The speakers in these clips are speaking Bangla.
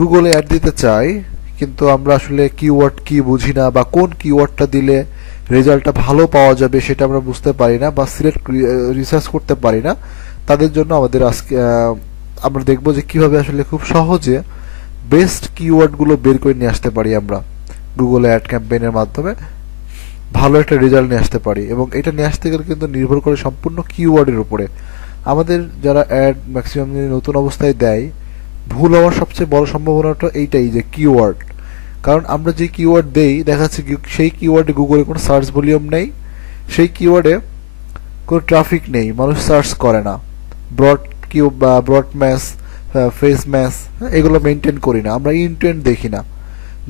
গুগলে অ্যাড দিতে চাই, কিন্তু আমরা আসলে কিওয়ার্ড কি বুঝি না, বা কোন কিওয়ার্ডটা দিলে রেজাল্টটা ভালো পাওয়া যাবে সেটা আমরা বুঝতে পারি না, বা সিলেক্ট রিসার্চ করতে পারি না। তাদের জন্য আমাদের আজকে আমরা দেখব যে কিভাবে আসলে খুব সহজে বেস্ট কিওয়ার্ডগুলো বের করে নিয়ে আসতে পারি আমরা গুগলে অ্যাড ক্যাম্পেইনের মাধ্যমে ভালো একটা রেজাল্ট নিয়ে আসতে পারি। এবং এটা নিয়ে আসতে গেলে কিন্তু নির্ভর করে সম্পূর্ণ কিওয়ার্ডের উপরে। আমাদের যারা অ্যাড ম্যাক্সিমাম নতুন অবস্থায় দেয়, ভুল হওয়ার সবচেয়ে বড় সম্ভাবনাটা এইটাই যে কিওয়ার্ড। কারণ আমরা যে কিওয়ার্ড দেই দেখা যাচ্ছে সেই কিওয়ার্ডে গুগলে কোনো সার্চ ভলিউম নেই, সেই কিওয়ার্ডে কোনো ট্রাফিক নেই, মানুষ সার্চ করে না। ব্রড কিউ বা ব্রড ম্যাস, ফেস ম্যাস, এগুলো মেনটেন করি না, আমরা ইন্টেন্ট দেখি না,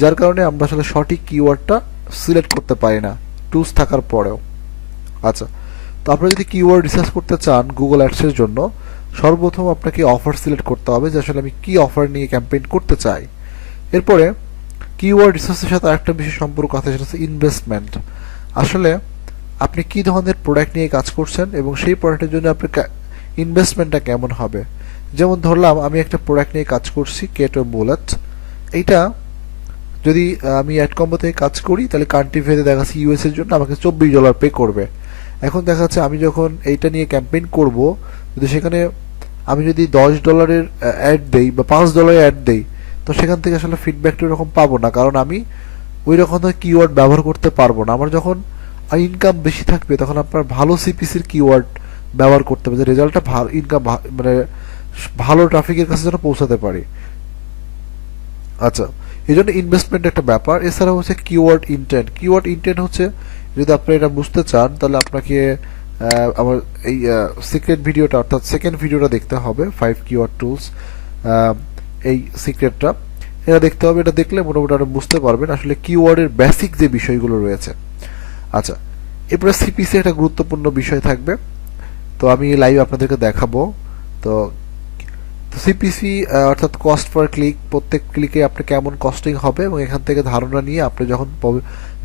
যার কারণে আমরা আসলে সঠিক কিওয়ার্ডটা সিলেক্ট করতে পারি না টুলস থাকার পরেও। আচ্ছা, তো আপনি যদি কিওয়ার্ড রিসার্চ করতে চান গুগল অ্যাডসের জন্য, সর্বপ্রথম আপনাকে অফার সিলেক্ট করতে হবে যে আসলে আমি কি অফার নিয়ে ক্যাম্পেইন করতে চাই। এরপরে কিওয়ার্ড রিসার্চের সাথে আরেকটা বিশেষ সম্পর্ক আছে, সেটা হচ্ছে ইনভেস্টমেন্ট। আসলে আপনি কি ধরনের প্রোডাক্ট নিয়ে কাজ করছেন এবং সেই প্রোডাক্টের জন্য আপনার ইনভেস্টমেন্টটা কেমন হবে। যেমন ধরলাম আমি একটা প্রোডাক্ট নিয়ে কাজ করছি, কেটো বুলেট। এইটা যদি আমি অ্যাড কম্বো থেকে কাজ করি তাহলে কান্ট্রি ভেদে দেখা যাচ্ছে ইউএস এর জন্য আমাকে $24 পে করবে। এখন দেখা যাচ্ছে আমি যখন এইটা নিয়ে ক্যাম্পেইন করব, যদি সেখানে আমি যদি $10 অ্যাড দেই বা $5 অ্যাড দেই, তো সেখান থেকে আসলে ফিডব্যাকটা ওরকম পাবো না, কারণ আমি ওই রকম কিওয়ার্ড ব্যবহার করতে পারবো না। আমার যখন ইনকাম বেশি থাকবে তখন আপনার ভালো সিপিসির কিওয়ার্ড ব্যবহার করতে হবে, যে রেজাল্টটা ভালো ইনকাম মানে ভালো ট্রাফিকের কাছে যেন পৌঁছাতে পারি। আচ্ছা, এই জন্য ইনভেস্টমেন্ট একটা ব্যাপার। এছাড়া হচ্ছে কিওয়ার্ড ইন্টেন্ট। কিওয়ার্ড ইন্টেন্ট হচ্ছে, যদি আপনি এটা বুঝতে চান তাহলে আপনাকে আমার এই সিক্রেট ভিডিওটা অর্থাৎ সেকেন্ড ভিডিওটা দেখতে হবে, 5 কিওয়ার্ড টুলস, এই সিক্রেটটা এটা দেখতে হবে। এটা দেখলে মোটামুটি আপনি বুঝতে পারবেন আসলে কিওয়ার্ডের বেসিক যে বিষয়গুলো রয়েছে। আচ্ছা, এরপরে সিপিসি একটা গুরুত্বপূর্ণ বিষয় থাকবে, তো আমি লাইভ আপনাদেরকে দেখাবো। তো সিপিসি অর্থাৎ কস্ট পার ক্লিক, প্রত্যেক ক্লিকে আপনি কেমন কস্টিং হবে এবং এখান থেকে ধারণা নিয়ে আপনি যখন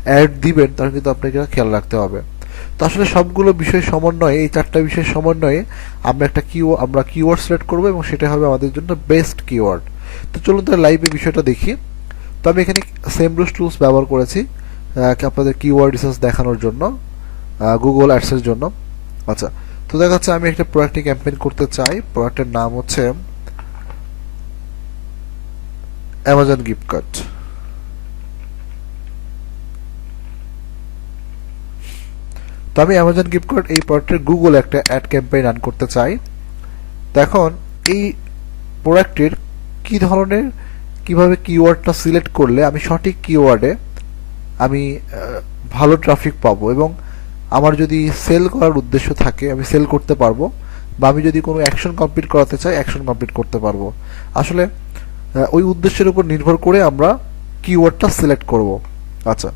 অ্যাড দিবেন তখন কিন্তু আপনাকে খেয়াল রাখতে হবে। তো আসলে সবগুলো বিষয় সমন্বয়ে, এই 4টা বিষয়ের সমন্বয়ে আমরা কিওয়ার্ড সিলেক্ট করবো এবং সেটা হবে আমাদের জন্য বেস্ট কিওয়ার্ড। তো চলুন তাহলে লাইভে বিষয়টা দেখি। তো আমি এখানে সেমরুস টুলস ব্যবহার করেছি আপনাদের কিওয়ার্ড রিসার্চ দেখানোর জন্য গুগল অ্যাডসের জন্য। আচ্ছা, তো দেখা যাচ্ছে আমি একটা প্রোডাক্ট নিয়ে ক্যাম্পেইন করতে চাই। প্রোডাক্টের নাম হচ্ছে অ্যামাজন গিফট কার্ড। তো আমি অ্যামাজন গিফট কার্ড এই প্রোডাক্টের গুগল একটা অ্যাড ক্যাম্পেইন রান করতে চাই। তো এখন এই প্রোডাক্টের কি ধরনের, কিভাবে কিওয়ার্ডটা সিলেক্ট করলে আমি সঠিক কিওয়ার্ডে আমি ভালো ট্রাফিক পাবো, এবং আমার যদি সেল করার উদ্দেশ্য থাকে আমি সেল করতে পারবো, বা আমি যদি কোনো অ্যাকশন কমপ্লিট করাতে চাই অ্যাকশন কমপ্লিট করতে পারবো। আসলে ওই উদ্দেশ্যের উপর নির্ভর করে আমরা কিওয়ার্ডটা সিলেক্ট করব। আচ্ছা,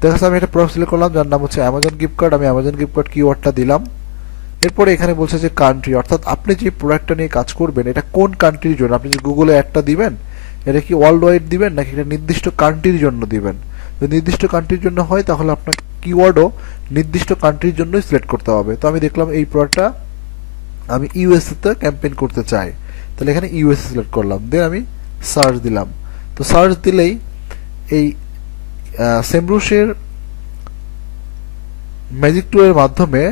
দেখা যাচ্ছে আমি একটা প্রোডাক্ট সিলেক্ট করলাম যার নাম হচ্ছে অ্যামাজন গিফট কার্ড। আমি অ্যামাজন গিফট কার্ড কিওয়ার্ডটা দিলাম। এরপরে এখানে বলছে যে কান্ট্রি, অর্থাৎ আপনি যে প্রোডাক্টটা নিয়ে কাজ করবেন এটা কোন কান্ট্রির জন্য। আপনি যে গুগলে অ্যাডটা দিবেন এটা কি ওয়ার্ল্ড ওয়াইড দিবেন নাকি একটা নির্দিষ্ট কান্ট্রির জন্য দিবেন। যদি নির্দিষ্ট কান্ট্রির জন্য হয় তাহলে আপনার কিওয়ার্ডও নির্দিষ্ট কান্ট্রির জন্যই সিলেক্ট করতে হবে। তো আমি দেখলাম এই প্রোডাক্টটা আমি ইউএসএ তে ক্যাম্পেইন করতে চাই, তাহলে এখানে ইউএসএ সিলেক্ট করলাম, দেন আমি সার্চ দিলাম। তো সার্চ দিলেই এই সেমরুশের ম্যাজিক টুলের মাধ্যমে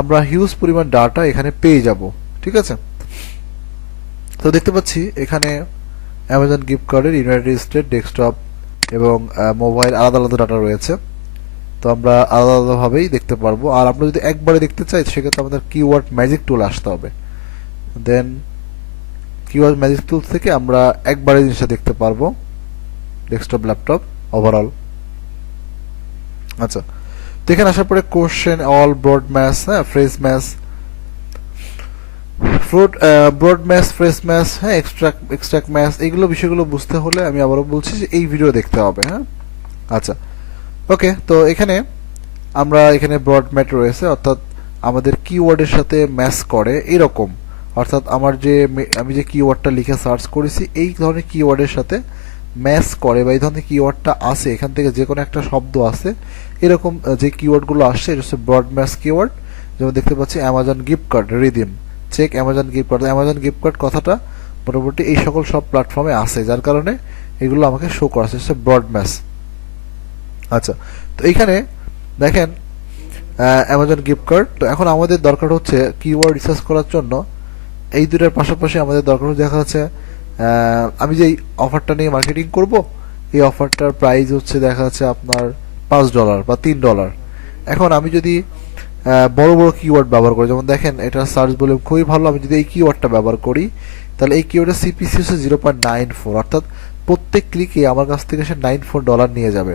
আমরা হিউজ পরিমাণ ডাটা এখানে পেয়ে যাব। ঠিক আছে, তো দেখতে পাচ্ছি এখানে অ্যামাজন গিফট কার্ডের ইউনাইটেড স্টেট, ডেস্কটপ এবং মোবাইল আলাদা আলাদা ডাটা রয়েছে। তো আমরা আলাদা আলাদাভাবেই দেখতে পারবো। আর আমরা যদি একবারে দেখতে চাই সেক্ষেত্রে আমাদের কিওয়ার্ড ম্যাজিক টুল আসতে হবে। দেন কিওয়ার্ড ম্যাজিক টুল থেকে আমরা একবারে জিনিসটা দেখতে পারবো, ডেস্কটপ, ল্যাপটপ, ওভারঅল। আচ্ছা, তো এখানে আসার পরে কোশ্চেন, অল, ব্রড ম্যাচ, হ্যাঁ, phrase match, broad match, phrase match, হ্যাঁ, এক্সট্রাক্ট ম্যাচ, এইগুলো বিষয়গুলো বুঝতে হলে আমি আবারও বলছি যে এই ভিডিও দেখতে হবে। হ্যাঁ, আচ্ছা, ওকে। তো এখানে আমরা এখানে ব্রড ম্যাচ রয়েছে, অর্থাৎ আমাদের কিওয়ার্ডের সাথে ম্যাচ করে এরকম, অর্থাৎ আমি যে কিওয়ার্ডটা লিখে সার্চ করেছি এই ধরনের কিওয়ার্ডের সাথে ম্যাচ করে, বা এই ধরনের কিওয়ার্ডটা আসে, এখান থেকে যে কোনো একটা শব্দ আসে এরকম যে কিওয়ার্ডগুলো আসছে এটা হচ্ছে ব্রড ম্যাচ কিওয়ার্ড। যেমন দেখতে পাচ্ছি Amazon gift card, redeem, check Amazon gift card. Amazon gift card কথাটা মোটামুটি এই সকল সব প্ল্যাটফর্মে আছে, যার কারণে এগুলো আমাকে শো করা হচ্ছে ব্রড ম্যাচ। আচ্ছা, তো এইখানে দেখেন অ্যামাজন গিফট কার্ড। তো এখন আমাদের দরকার হচ্ছে কিওয়ার্ড রিসার্চ করার জন্য এই দুটার পাশাপাশি আমাদের দরকার হচ্ছে, দেখা যাচ্ছে আমি যে অফারটা নিয়ে মার্কেটিং করব, এই অফারটার প্রাইস হচ্ছে দেখা যাচ্ছে আপনার $5 বা $3। এখন আমি যদি বড় বড় কিওয়ার্ড ব্যবহার করি, যেমন দেখেন এটা সার্চ ভলিউম খুবই ভালো, আমি যদি এই কিওয়ার্ডটা ব্যবহার করি তাহলে এই কিওয়ার্ডের সিপিসি হচ্ছে 0.94, অর্থাৎ প্রত্যেক ক্লিকে আমার কাছ থেকে সে $94 নিয়ে যাবে।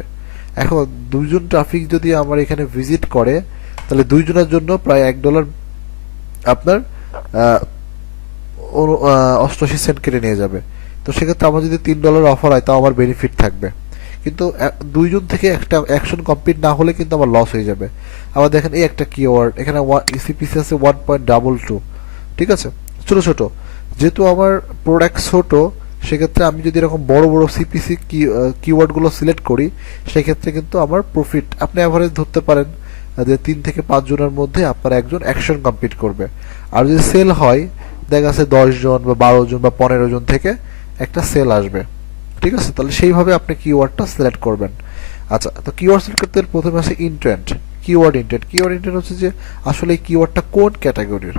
এখন 2 জন ট্রাফিক যদি আমার এখানে ভিজিট করে তাহলে 2 জনের জন্য প্রায় $1 আপনার 88 সেন্ট কেটে নিয়ে যাবে। তো সেক্ষেত্রে আমার যদি $3 অফার হয় তাও আমার বেনিফিট থাকবে, কিন্তু 2 জন থেকে একটা অ্যাকশন কমপ্লিট না হলে কিন্তু আমার লস হয়ে যাবে। আবার দেখেন এই একটা কিওয়ার্ড, এখানে সিপিসি আছে 1.22। ঠিক আছে, ছোট ছোট, যেহেতু আমার প্রোডাক্ট ছোট, সেক্ষেত্রে আমি যদি এরকম বড় বড় সিপিসি কিওয়ার্ডগুলো সিলেক্ট করি, সেক্ষেত্রে কিন্তু আমার প্রফিট আপনি অ্যাভারেজ ধরতে পারেন যে 3 থেকে 5 জনের মধ্যে আপনার একজন অ্যাকশন কমপ্লিট করবে। আর যদি সেল হয়, দেখা যাচ্ছে 10 জন বা 12 জন বা 15 জন থেকে একটা সেল আসবে। ঠিক আছে, তাহলে সেইভাবে আপনি কিওয়ার্ডটা সিলেক্ট করবেন। আচ্ছা, তো কিওয়ার্ড সিলেক্ট করতে প্রথমে আছে intent, keyword intent. Keyword intent হচ্ছে যে আসলে এই কিওয়ার্ডটা কোন ক্যাটাগরির।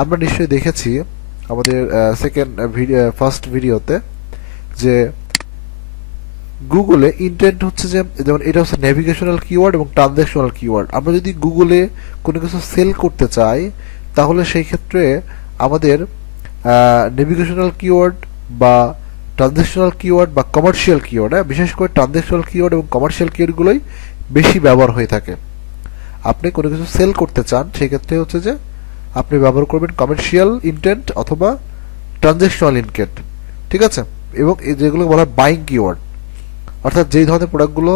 আমরা নিশ্চয়ই দেখেছি আমাদের ফার্স্ট ভিডিওতে যে গুগলে ইন্টেন্ট হচ্ছে যে, যেমন এটা হচ্ছে নেভিগেশনাল কিওয়ার্ড এবং ট্রানজ্যাকশনাল কিওয়ার্ড। আমরা যদি গুগলে কোনো কিছু সেল করতে চাই তাহলে সেই ক্ষেত্রে আমাদের নেভিগেশনাল কিওয়ার্ড বা ট্রানজ্যাকশনাল কিওয়ার্ড বা কমার্শিয়াল কিওয়ার্ড, বিশেষ করে ট্রানজ্যাকশনাল কিওয়ার্ড এবং কমার্শিয়াল কিওয়ার্ডগুলোই বেশি ব্যবহার হয়ে থাকে। আপনি কোনো কিছু সেল করতে চান, সেক্ষেত্রে হচ্ছে যে আপনি ব্যবহার করবেন কমার্শিয়াল ইন্টেন্ট অথবা ট্রানজ্যাকশনাল ইন্টেন্ট। ঠিক আছে, এবং যেগুলো বলা হয় বাইং কিওয়ার্ড, অর্থাৎ যেই ধরনের প্রোডাক্টগুলো,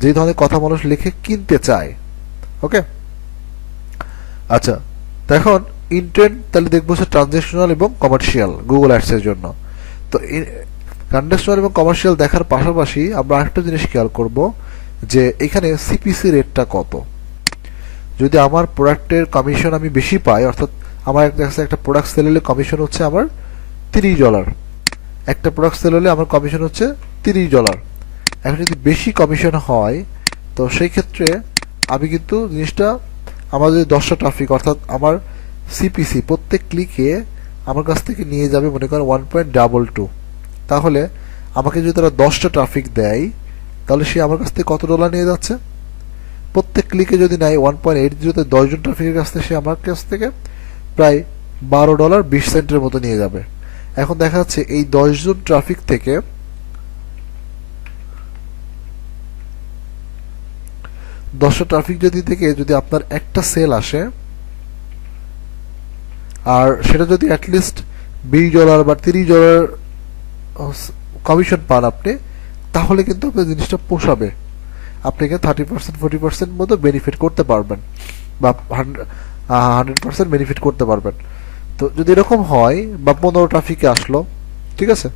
যেই ধরনের কথা মানুষ লিখে কিনতে চায়। ওকে, আচ্ছা, তো এখন ইন্টেন্ট তাহলে দেখবো হচ্ছে ট্রানজ্যাকশনাল এবং কমার্শিয়াল গুগল অ্যাডসের জন্য। তো ট্রানজ্যাকশনাল এবং কমার্শিয়াল দেখার পাশাপাশি আমরা আরেকটা জিনিস খেয়াল করব যে এখানে সিপিসি রেটটা কত। যদি আমার প্রোডাক্টের কমিশন আমি বেশি পাই, অর্থাৎ আমার একটা প্রোডাক্ট সেল হলে কমিশন হচ্ছে আমার $30, একটা প্রোডাক্ট সেল হলে আমার কমিশন হচ্ছে $30। এখন যদি বেশি কমিশন হয়, তো সেই ক্ষেত্রে আমি কিন্তু জিনিসটা, আমার যদি 10টা ট্রাফিক, অর্থাৎ আমার সিপিসি প্রত্যেক ক্লিকে আমার কাছ থেকে নিয়ে যাবে মনে করেন 1.22, তাহলে আমাকে যদি তারা 10টা ট্রাফিক দেয় তাহলে সে আমার কাছ থেকে কত ডলার নিয়ে যাচ্ছে? প্রত্যেক ক্লিকে যদি নেয় 1.80, 10 জন ট্রাফিকের কাছ থেকে সে আমার কাছ থেকে প্রায় $12.20 মতো নিয়ে যাবে। এখন দেখা যাচ্ছে এই 10 জন ট্রাফিক থেকে 10টা ট্রাফিক যদি আপনার একটা সেল আসে, আর সেটা যদি অ্যাটলিস্ট $20 বা $30 কমিশন পান আপনি, তাহলে কিন্তু আপনার জিনিসটা পোষাবে। আপনাকে 30% 40% মতো বেনিফিট করতে পারবেন বা 100% বেনিফিট করতে পারবেন। তো যদি এরকম হয় বা 15 ট্রাফিকে আসলো, ঠিক আছে,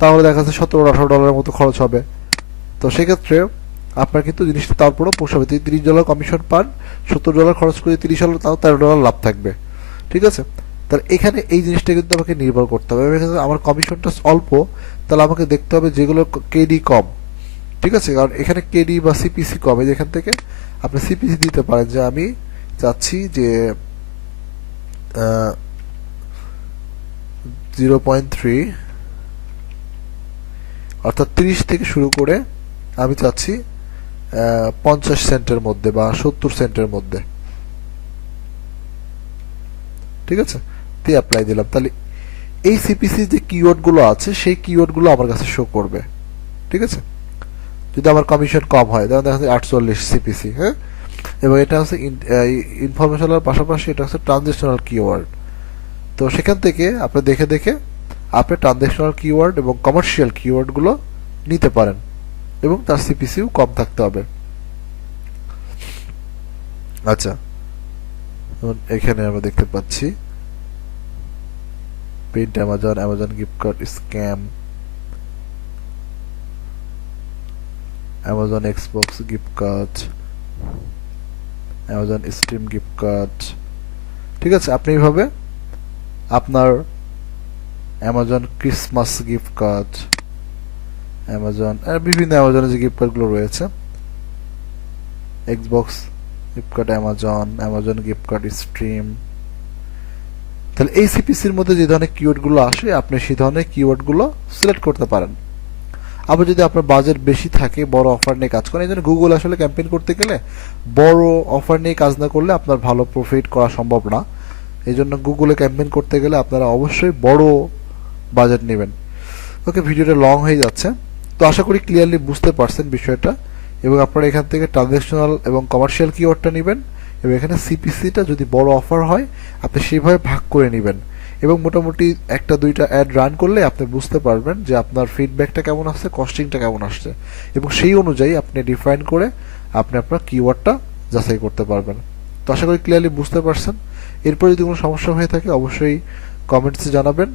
তাহলে দেখা যাচ্ছে $17-18 মতো খরচ হবে। তো সেক্ষেত্রে আপনার কিন্তু জিনিসটা তারপরেও পোষাবে। $30 কমিশন পান, $17 খরচ করে 30 হলো, তাও $13 লাভ থাকবে। ঠিক আছে, তাহলে এখানে এই জিনিসটা কিন্তু আমাকে নির্ভর করতে হবে। আমার কমিশনটা অল্প, তাহলে আমাকে দেখতে হবে যেগুলো কেডি কম। ঠিক আছে, কারণ এখানে কেডি বা সিপিসি কম, যেখান থেকে আপনি সিপিসি দিতে পারেন যে আমি চাচ্ছি যে 0.3, অর্থাৎ 30 থেকে শুরু করে আমি চাচ্ছি 50 সেন্টের মধ্যে বা 70 সেন্টের মধ্যে। ঠিক আছে, দিয়ে অ্যাপ্লাই দিলাম। তাহলে এই সিপিসি যে কিওয়ার্ডগুলো আছে সেই কিওয়ার্ডগুলো আমার কাছে শো করবে। ঠিক আছে, যদি আমার কমিশন কম হয়, যেমন দেখা যাচ্ছে 48 সিপিসি, হ্যাঁ, এবং এটা হচ্ছে ইনফরমেশনের পাশাপাশি এটা হচ্ছে ট্রানজিশনাল কিওয়ার্ড। তো সেখান থেকে আপনি দেখে দেখে আপনি ট্রানজিশনাল কিওয়ার্ড এবং কমার্শিয়াল কিওয়ার্ডগুলো নিতে পারেন, এবং তার সিপিসিও কম থাকতে হবে। আচ্ছা, এখানে আমরা দেখতে পাচ্ছি print Amazon, Amazon gift card scam, Amazon Xbox gift card, Amazon stream gift card. ঠিক আছে, আপনি এইভাবে আপনার Amazon Christmas gift card, Amazon বিভিন্ন অ্যামাজনের যে গিফট কার্ডগুলো রয়েছে, Xbox gift card, Amazon gift card stream. তাহলে এই সিপিসির মধ্যে যে ধরনের কিওয়ার্ডগুলো আসে আপনি সেই ধরনের কিওয়ার্ডগুলো সিলেক্ট করতে পারেন। আবার যদি আপনার বাজেট বেশি থাকে, বড় অফার নিয়ে কাজ করেন, এই জন্য গুগল আসলে ক্যাম্পেইন করতে গেলে বড় অফার নিয়ে কাজ না করলে আপনার ভালো প্রফিট করা সম্ভব না। এই জন্য গুগলে ক্যাম্পেইন করতে গেলে আপনারা অবশ্যই বড় বাজেট নেবেন। ওকে, ভিডিওটা লং হয়ে যাচ্ছে, তো আশা করি ক্লিয়ারলি বুঝতে পারছেন বিষয়টা, এবং আপনারা এখান থেকে ট্রানজ্যাকশনাল এবং কমার্শিয়াল কিওয়ার্ডটা নেবেন, এবং এখানে সিপিসিটা যদি বড় অফার হয় আপনি সেইভাবে ভাগ করে নেবেন, এবং মোটামুটি একটা দুইটা অ্যাড রান করলে আপনি বুঝতে পারবেন যে আপনার ফিডব্যাকটা কেমন আসছে, কস্টিংটা কেমন আসছে, এবং সেই অনুযায়ী আপনি ডিফাইন করে আপনি আপনার কিওয়ার্ডটা যাচাই করতে পারবেন। তো আশা করি ক্লিয়ারলি বুঝতে পারছেন। এরপর যদি কোনো সমস্যা হয়ে থাকে অবশ্যই কমেন্টসে জানাবেন।